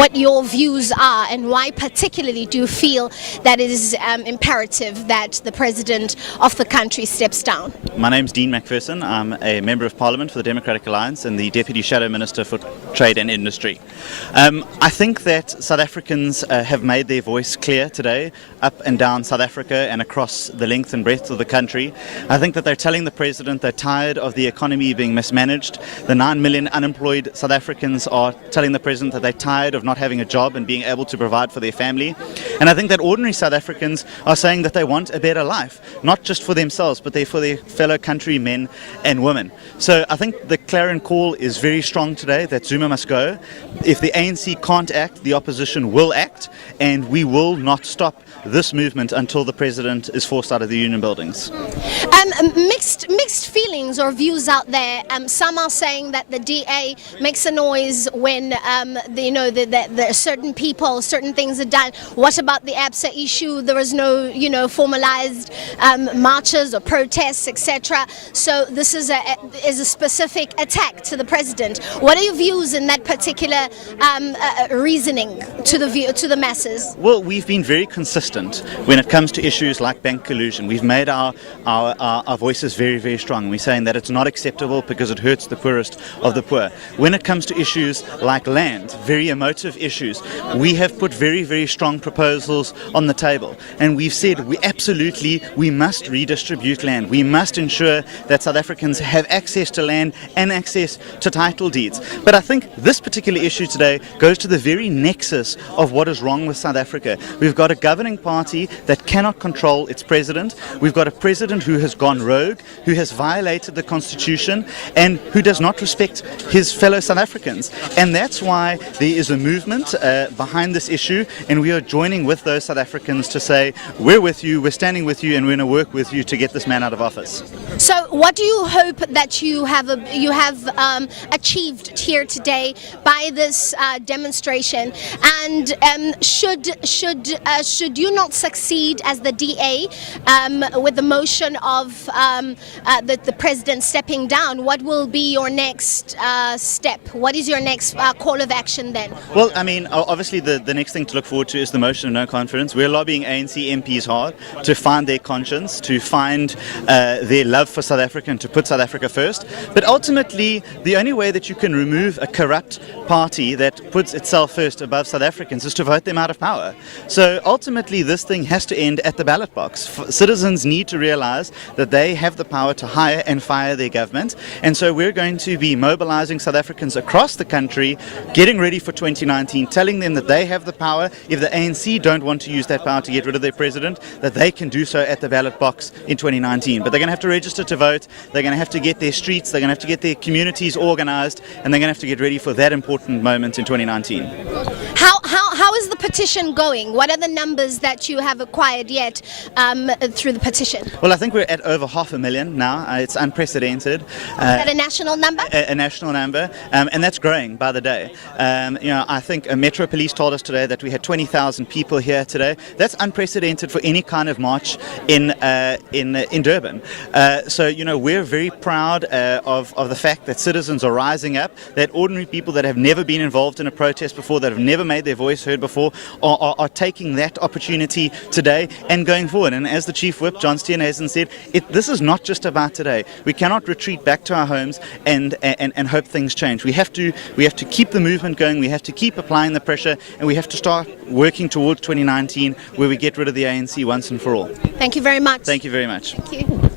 what your views are and why particularly do you feel that it is imperative that the President of the country steps down. My name's Dean Macpherson. I'm a Member of Parliament for the Democratic Alliance and the Deputy Shadow Minister for Trade and Industry. I think that South Africans have made their voice clear today, up and down South Africa and across the length and breadth of the country. I think that they're telling the President they're tired of the economy being mismanaged. The 9 million unemployed South Africans are telling the President that they're tired of not having a job and being able to provide for their family. And I think that ordinary South Africans are saying that they want a better life, not just for themselves, but for their fellow countrymen and women. So I think the clarion call is very strong today that Zuma must go. If the ANC can't act, the opposition will act, and we will not stop this movement until the President is forced out of the union buildings. Mixed feelings or views out there. Some are saying that the DA makes a noise when the certain people, certain things are done. What about the ABSA issue? There was no formalized marches or protests, etc. So this is a specific attack to the President. What are your views in that particular reasoning to the masses? Well, we've been very consistent when it comes to issues like bank collusion. We've made our voices very, very strong. We're saying that it's not acceptable because it hurts the poorest of the poor. When it comes to issues like land, very emotive issues, we have put very, very strong proposals on the table. And we've said we must redistribute land. We must ensure that South Africans have access to land and access to title deeds. But I think this particular issue today goes to the very nexus of what is wrong with South Africa. We've got a governing party that cannot control its president. We've got a president who has gone rogue, who has violated the constitution, and who does not respect his fellow South Africans. And that's why there is a movement behind this issue, and we are joining with those South Africans to say, we're with you, we're standing with you, and we're going to work with you to get this man out of office. So what do you hope that you have achieved here today by this demonstration? And should you not succeed as the DA with the motion of the President stepping down, what will be your next step? What is your next call of action then? Well, I mean, obviously the next thing to look forward to is the motion of no confidence. We're lobbying ANC MPs hard to find their conscience, to find their love for South Africa and to put South Africa first. But ultimately, the only way that you can remove a corrupt party that puts itself first above South Africans is to vote them out of power. So ultimately, this thing has to end at the ballot box. Citizens need to realize that they have the power to hire and fire their government. And so we're going to be mobilizing South Africans across the country, getting ready for 2019, telling them that they have the power. If the ANC don't want to use that power to get rid of their president, that they can do so at the ballot box in 2019. But they're going to have to register to vote, they're going to have to get their streets, they're going to have to get their communities organized, and they're going to have to get ready for that important moment in 2019. How is the petition going? What are the numbers that you have acquired yet through the petition? Well, I think we're at over 500,000 now. It's unprecedented. Is that a national number? A national number, and that's growing by the day. I think Metro Police told us today that we had 20,000 people here today. That's unprecedented for any kind of march in Durban. So we're very proud of the fact that citizens are rising up, that ordinary people that have never been involved in a protest before, that have never made their voice heard before, are taking that opportunity today and going forward. And as the Chief Whip, John Steenhuisen, said, this is not just about today. We cannot retreat back to our homes and hope things change. We have to keep the movement going, we have to keep applying the pressure, and we have to start working towards 2019 where we get rid of the ANC once and for all. Thank you very much. Thank you very much. Thank you.